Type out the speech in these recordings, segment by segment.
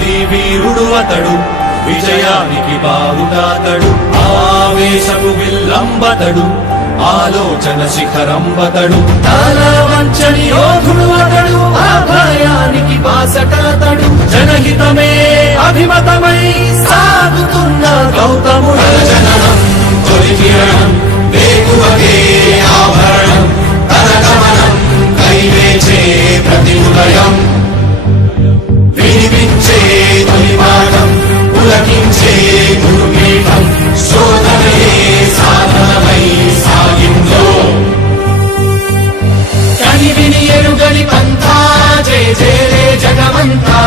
వీరుడు అతడు విజయానికి బావుటాతడు ఆవేశము విల్లంబతడు ఆలోచన శిఖరంబతడు తల వంచని యోధుడు అతడు అభయానికి బాసటాతడు జనహితమే అభిమతమై సాగుతున్న గౌతముడు. పులకించే గురుపీఠం శోధనయే సాధనమై సాగిందో. కనివిని ఎరుగని పంతా జయ జయలే జగమంతా.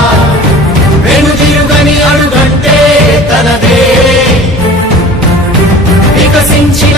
వెనుదిరుగని అడుగంటే తనదే. వికసించిన